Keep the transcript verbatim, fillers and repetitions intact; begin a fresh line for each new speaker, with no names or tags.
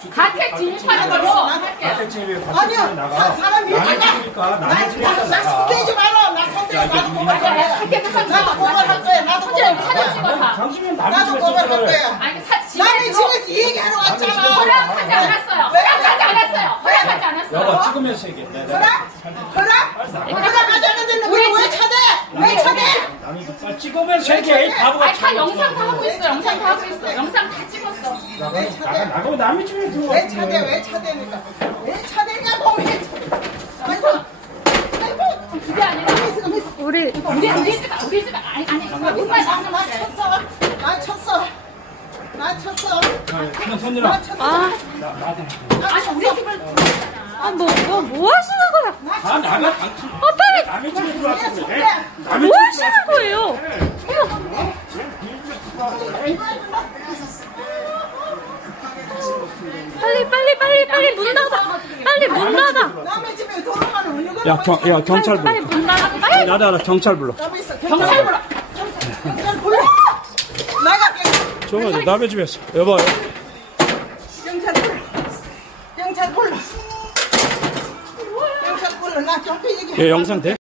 가택 진입하는 걸로 할게요.
가택 진입에
아니요, 사- 사람
나눠주니까 나눠주니까
나 손대지 마라. 나 손대지 나도 고발할 거야. 나도 고발할 거야. 나도 고발할 거야.
당신은
나도
남의 집에
고발할
들어가요.
거야.
아니 사
남의 집에서 얘기하러 왔잖아.
허락하지 않았어요. 허락하지 않았어요. 허락하지 않았어요.
여봐 찍으면서 얘기해. 네, 네.
허락? 허락? 허락하지 않는데 왜 차대? 왜 차대?
아, 찍으면서 얘기해. 이 바보가.
아니 다 영상 다 하고 있어. 영상 다 하고 있어. 영상 다 찍었어.
왜 차대?
나가면 남의 집에 들어가.
왜 차대? 왜 차대니까? 왜 차대냐고 왜 차대? 아이고, 아이고.
그게 아니라
우리
우리 우리 집 우리 집 아니 아니 정말 나는
나 쳤어. 나 쳤어. 나 쳤어.
그냥 손들어.
나 쳤어.
아,
아니 우리 집을
아, 뭐, 뭐, 뭐 하시는 거야?
아, 나가. 당신.
아, 빨리,
남의 집에 들어왔어. 그래.
뭐 하시는 거예요? 빨리, 빨리, 빨리, 빨리 문 닫아. 빨리 문 닫아.
남의 집에 돌아가는 이유가
야, 경, 야, 경찰 불러.
빨리 문 닫아. 빨리.
나도 알아, 경찰 불러.
경찰 불러. 경찰 불러. 나가.
정말 남의 집에서. 여봐요.
경찰 불러. 경찰 불러. 경찰 불러. 나 경찰 얘기.
예, 영상 돼?